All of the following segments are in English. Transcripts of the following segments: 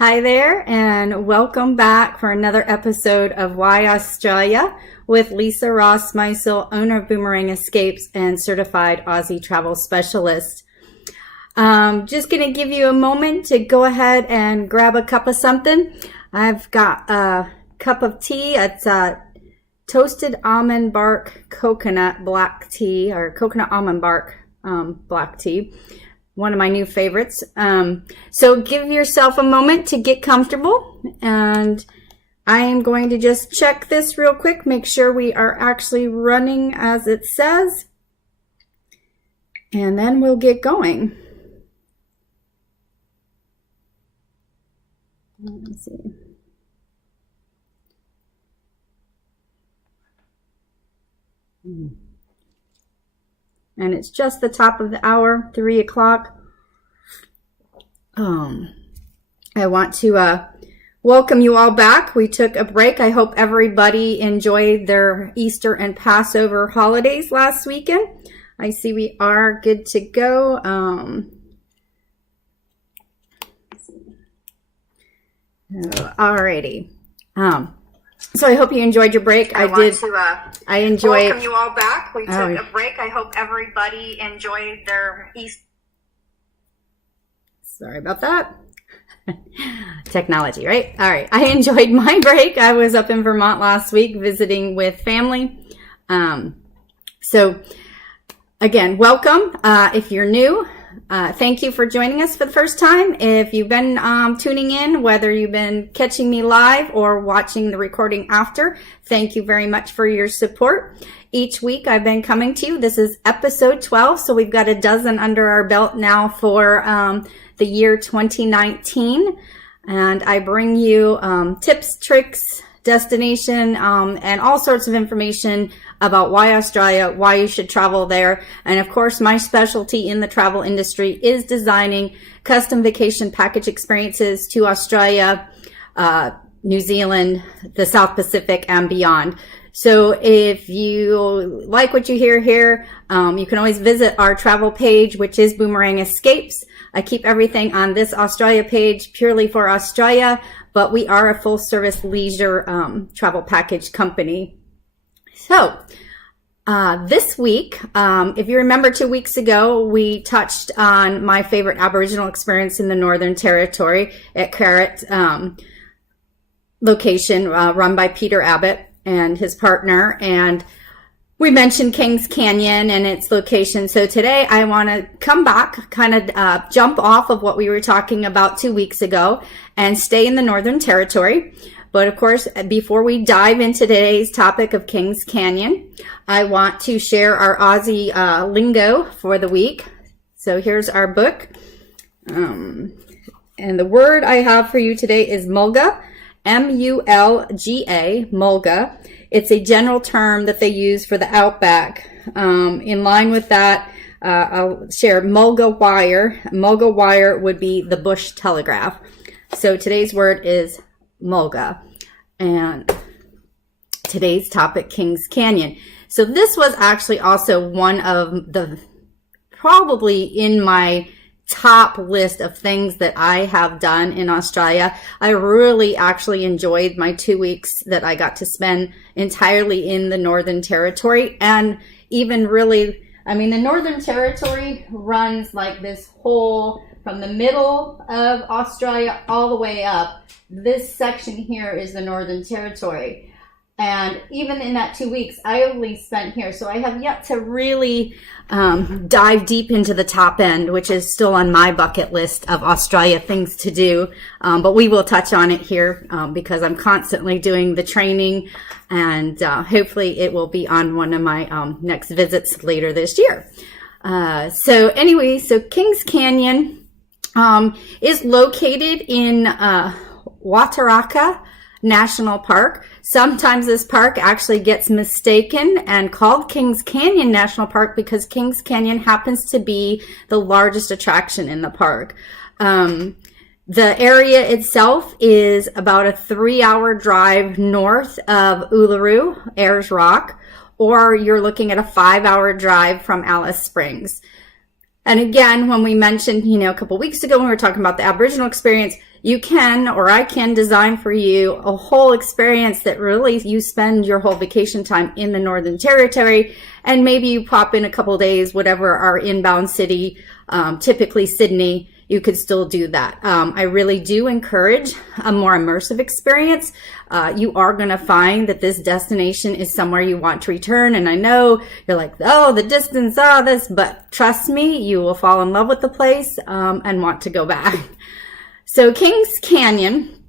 Hi there, and welcome back for another episode of Why Australia with Lisa Rossmeissl, owner of Boomerang Escapes and certified Aussie travel specialist. Just going to give you a moment to go ahead and grab a cup of something. I've got a cup of tea. It's toasted almond bark coconut black tea, or coconut almond bark black tea. One of my new favorites. So give yourself a moment to get comfortable, and I am going to just check this real quick, make sure we are actually running as it says, and then we'll get going. Let me see. And it's just the top of the hour, 3 o'clock. I want to welcome you all back. We took a break. I hope everybody enjoyed their Easter and Passover holidays last weekend. I see we are good to go. Alrighty. So I hope you enjoyed your break. I enjoyed. Welcome you all back. We took a break. I hope everybody enjoyed their Easter. Sorry about that. Technology, right? All right. I enjoyed my break. I was up in Vermont last week visiting with family. So again, welcome. If you're new, thank you for joining us for the first time. If you've been tuning in, whether you've been catching me live or watching the recording after, thank you very much for your support. Each week I've been coming to you. This is episode 12, so we've got a dozen under our belt now for the year 2019. And I bring you tips, tricks, destination, and all sorts of information about why Australia, why you should travel there. And of course, my specialty in the travel industry is designing custom vacation package experiences to Australia, New Zealand, the South Pacific, and beyond. So if you like what you hear here, you can always visit our travel page, which is Boomerang Escapes. I keep everything on this Australia page purely for Australia, but we are a full service leisure travel package company. So this week, if you remember 2 weeks ago, we touched on my favorite Aboriginal experience in the Northern Territory at Carrot location run by Peter Abbott and his partner. And we mentioned Kings Canyon and its location. So today I want to come back, kind of jump off of what we were talking about 2 weeks ago and stay in the Northern Territory. But of course, before we dive into today's topic of Kings Canyon, I want to share our Aussie lingo for the week. So here's our book. And the word I have for you today is mulga, M-U-L-G-A, mulga. It's a general term that they use for the outback. In line with that, I'll share mulga wire. Mulga wire would be the bush telegraph. So today's word is mulga. And today's topic, Kings Canyon. So this was actually also one of the, probably in my top list of things that I have done in Australia. I really actually enjoyed my 2 weeks that I got to spend entirely in the Northern Territory. And even really, I mean, the Northern Territory runs like this whole, from the middle of Australia all the way up. This section here is the Northern Territory. And even in that 2 weeks, I only spent here. So I have yet to really dive deep into the top end, which is still on my bucket list of Australia things to do. But we will touch on it here because I'm constantly doing the training, and hopefully it will be on one of my next visits later this year. So anyway, so Kings Canyon is located in Watarraka National Park. Sometimes this park actually gets mistaken and called Kings Canyon National Park because Kings Canyon happens to be the largest attraction in the park. The area itself is about a 3-hour drive north of Uluru, Ayers Rock, or you're looking at a 5-hour drive from Alice Springs. And again, when we mentioned, a couple weeks ago when we were talking about the Aboriginal experience, you can, or I can design for you a whole experience that really you spend your whole vacation time in the Northern Territory, and maybe you pop in a couple days, whatever our inbound city, typically Sydney, you could still do that. I really do encourage a more immersive experience. You are going to find that this destination is somewhere you want to return. And I know you're like, oh, the distance, this, but trust me, you will fall in love with the place, and want to go back. So Kings Canyon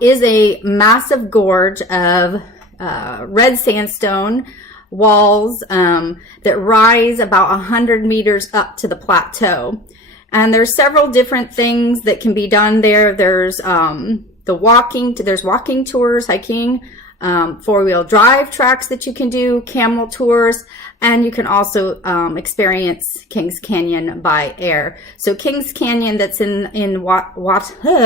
is a massive gorge of red sandstone walls that rise about 100 meters up to the plateau. And there's several different things that can be done there. There's there's walking tours, hiking, four-wheel drive tracks that you can do, camel tours, and you can also experience Kings Canyon by air. So Kings Canyon, that's in Watarraka,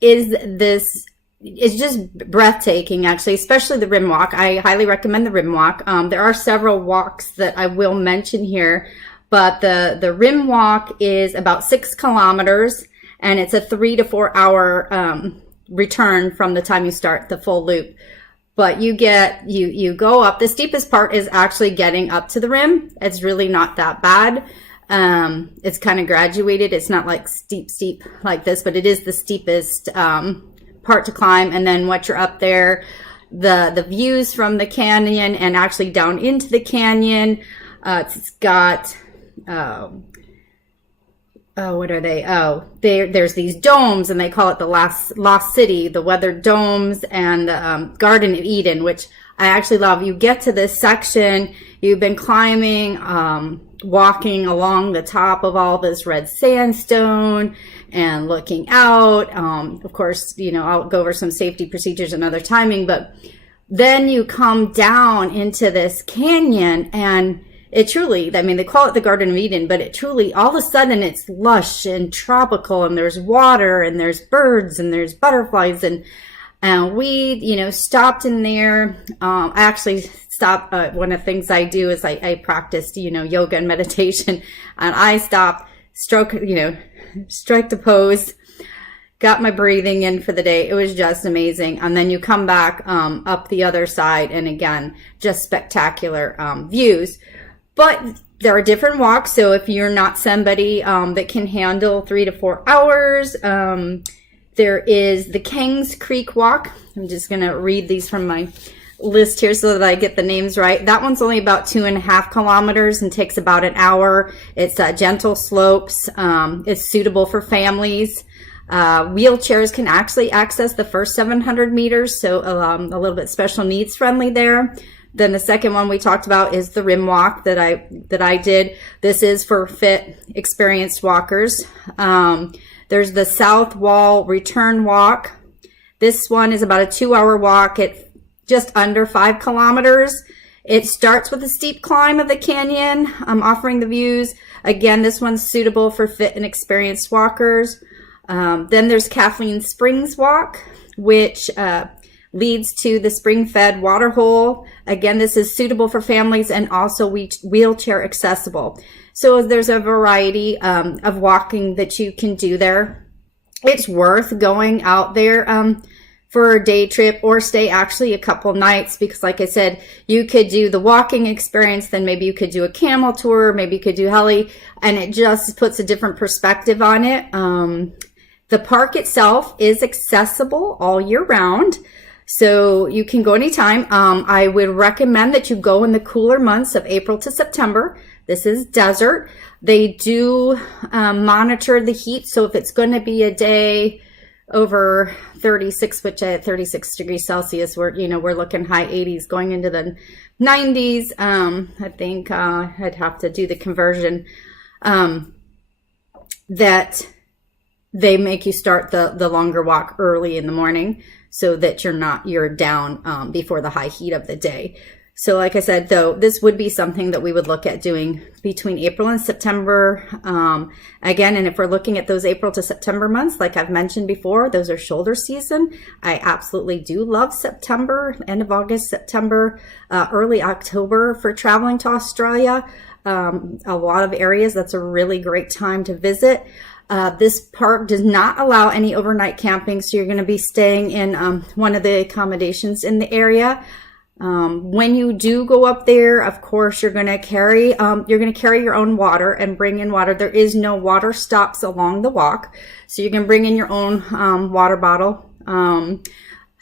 is just breathtaking, actually, especially the rim walk. I highly recommend the rim walk. There are several walks that I will mention here, but the rim walk is about 6 kilometers, and it's a 3 to 4 hour return from the time you start the full loop. But you go up. The steepest part is actually getting up to the rim. It's really not that bad. It's kind of graduated. It's not like steep like this, but it is the steepest part to climb. And then once you're up there, the views from the canyon and actually down into the canyon, it's got what are they? There's these domes, and they call it the lost city, the weathered domes, and the Garden of Eden, which I actually love. You get to this section, you've been climbing, walking along the top of all this red sandstone and looking out. Of course, I'll go over some safety procedures another timing, but then you come down into this canyon, and it truly, they call it the Garden of Eden, but it truly, all of a sudden, it's lush and tropical, and there's water, and there's birds, and there's butterflies, and we, stopped in there. I actually stopped. One of the things I do is I practiced, yoga and meditation, and I stopped, strike the pose, got my breathing in for the day. It was just amazing. And then you come back up the other side, and again, just spectacular views. But there are different walks, so if you're not somebody that can handle 3 to 4 hours, there is the Kings Creek Walk. I'm just going to read these from my list here so that I get the names right. That one's only about 2.5 kilometers and takes about an hour. It's gentle slopes. It's suitable for families. Wheelchairs can actually access the first 700 meters, so a little bit special needs friendly there. Then the second one we talked about is the rim walk that I did. This is for fit, experienced walkers. There's the South Wall Return Walk. This one is about a 2-hour walk at just under 5 kilometers. It starts with a steep climb of the canyon, offering the views. Again, this one's suitable for fit and experienced walkers. Then there's Kathleen Springs Walk, which leads to the spring-fed water hole. Again, this is suitable for families and also wheelchair accessible. So there's a variety of walking that you can do there. It's worth going out there for a day trip or stay actually a couple nights, because like I said, you could do the walking experience, then maybe you could do a camel tour, maybe you could do heli, and it just puts a different perspective on it. The park itself is accessible all year round, so you can go anytime. I would recommend that you go in the cooler months of April to September. This is desert. They do monitor the heat, so if it's going to be a day over 36, which at 36 degrees Celsius, we're looking high 80s, going into the 90s. I think I'd have to do the conversion. That they make you start the longer walk early in the morning, so that you're down before the high heat of the day. So like I said, though, this would be something that we would look at doing between April and September. Again, and if we're looking at those April to September months, like I've mentioned before, those are shoulder season. I absolutely do love September, end of August, September, early October for traveling to Australia. a lot of areas. That's a really great time to visit. This park does not allow any overnight camping, so you're going to be staying in one of the accommodations in the area. When you do go up there, of course, you're going to carry your own water and bring in water. There is no water stops along the walk, so you can bring in your own water bottle.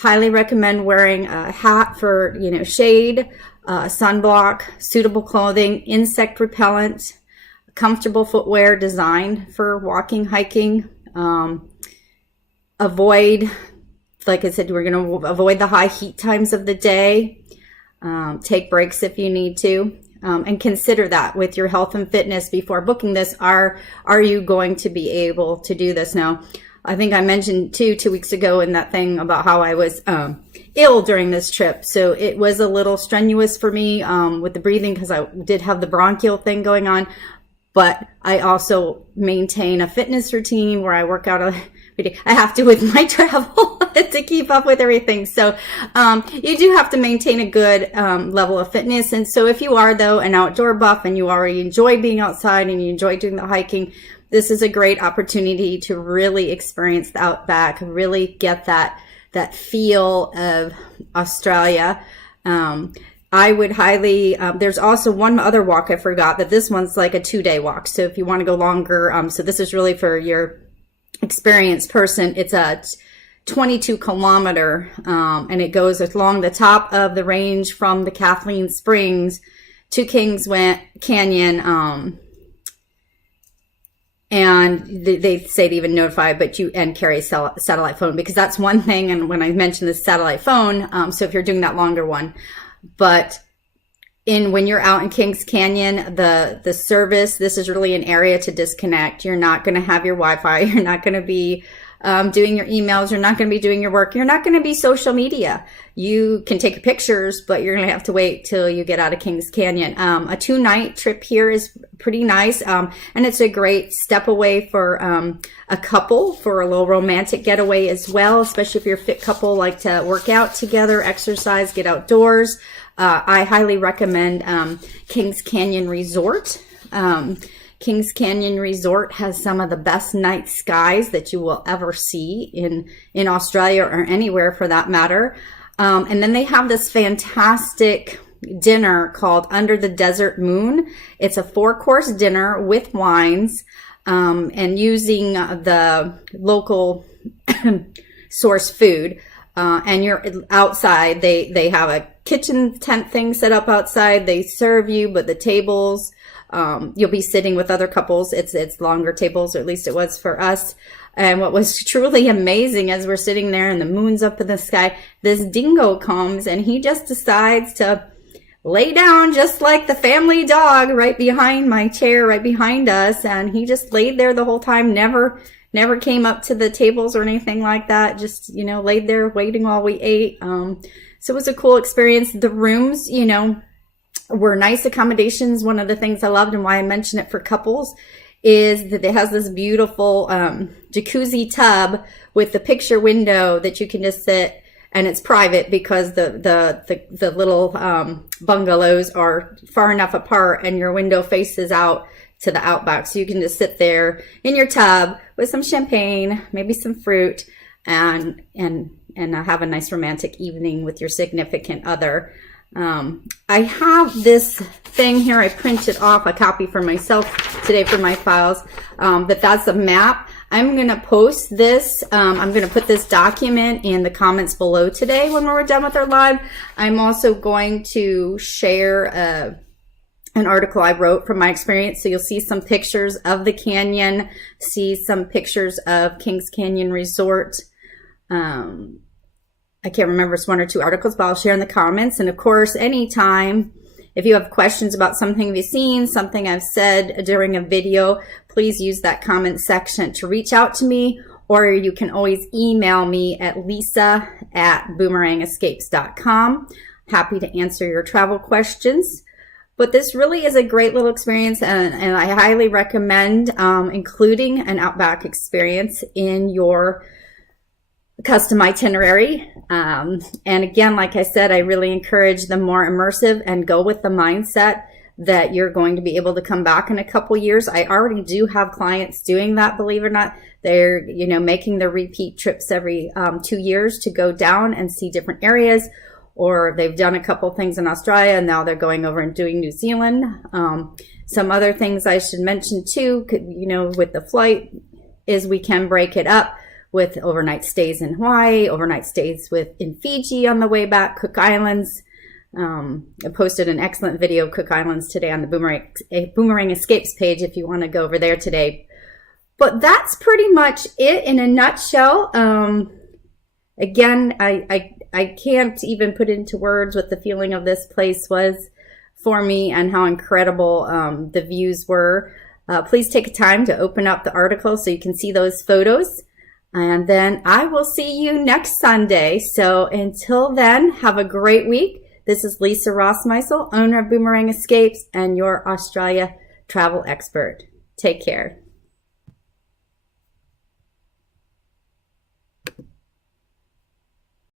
Highly recommend wearing a hat for shade, sunblock, suitable clothing, insect repellent, comfortable footwear designed for walking, hiking. Avoid, like I said, we're going to avoid the high heat times of the day. Take breaks if you need to, and consider that with your health and fitness before booking this. Are you going to be able to do this? Now, I think I mentioned 2 weeks ago in that thing about how I was ill during this trip. So it was a little strenuous for me with the breathing, because I did have the bronchial thing going on. But I also maintain a fitness routine where I work out every day. I have to with my travel to keep up with everything. So you do have to maintain a good level of fitness. And so if you are, though, an outdoor buff and you already enjoy being outside and you enjoy doing the hiking, this is a great opportunity to really experience the outback, really get that feel of Australia. I would highly, there's also one other walk I forgot, that this one's like a 2-day walk. So if you want to go longer, so this is really for your experienced person. It's a 22 kilometer, and it goes along the top of the range from the Kathleen Springs to Kings Canyon, and they say to even notify, and carry a satellite phone, because that's one thing. And when I mentioned the satellite phone, so if you're doing that longer one, but when you're out in Kings Canyon, the service, this is really an area to disconnect. You're not going to have your Wi-Fi. You're not going to be doing your emails. You're not going to be doing your work. You're not going to be social media. You can take pictures, but you're going to have to wait till you get out of Kings Canyon. A 2-night trip here is pretty nice. And it's a great step away for a couple, for a little romantic getaway as well, especially if you're a fit couple, like to work out together, exercise, get outdoors. I highly recommend Kings Canyon Resort. Kings Canyon Resort has some of the best night skies that you will ever see in Australia, or anywhere for that matter. And then they have this fantastic dinner called Under the Desert Moon. It's a 4-course dinner with wines, and using the local source food. And you're outside. They have a kitchen tent thing set up outside. They serve you, but the tables, you'll be sitting with other couples. It's longer tables, or at least it was for us. And what was truly amazing, as we're sitting there and the moon's up in the sky, this dingo comes and he just decides to lay down just like the family dog right behind my chair, right behind us. And he just laid there the whole time, never came up to the tables or anything like that. Just, laid there waiting while we ate. So it was a cool experience. The rooms, were nice accommodations. One of the things I loved, and why I mention it for couples, is that it has this beautiful jacuzzi tub with the picture window that you can just sit, and it's private because the little bungalows are far enough apart, and your window faces out to the outback, so you can just sit there in your tub with some champagne, maybe some fruit, and have a nice romantic evening with your significant other. I have this thing here. I printed off a copy for myself today for my files. That's a map. I'm going to post this. I'm going to put this document in the comments below today when we're done with our live. I'm also going to share an article I wrote from my experience. So you'll see some pictures of the canyon, see some pictures of Kings Canyon Resort. I can't remember, it's 1 or 2 articles, but I'll share in the comments. And of course, anytime, if you have questions about something you've seen, something I've said during a video, please use that comment section to reach out to me, or you can always email me at lisa@boomerangescapes.com. Happy to answer your travel questions. But this really is a great little experience, and I highly recommend including an outback experience in your custom itinerary. And again, like I said, I really encourage the more immersive and go with the mindset that you're going to be able to come back in a couple years. I already do have clients doing that, believe it or not. They're, making the repeat trips every 2 years to go down and see different areas, or they've done a couple things in Australia and now they're going over and doing New Zealand. Some other things I should mention too, with the flight, is we can break it up with overnight stays in Hawaii, overnight stays in Fiji on the way back, Cook Islands. I posted an excellent video of Cook Islands today on the Boomerang Escapes page if you want to go over there today. But that's pretty much it in a nutshell. Again, I can't even put into words what the feeling of this place was for me and how incredible the views were. Please take time to open up the article so you can see those photos. And then I will see you next Sunday. So until then, have a great week. This is Lisa Rossmeissl, owner of Boomerang Escapes and your Australia travel expert. Take care.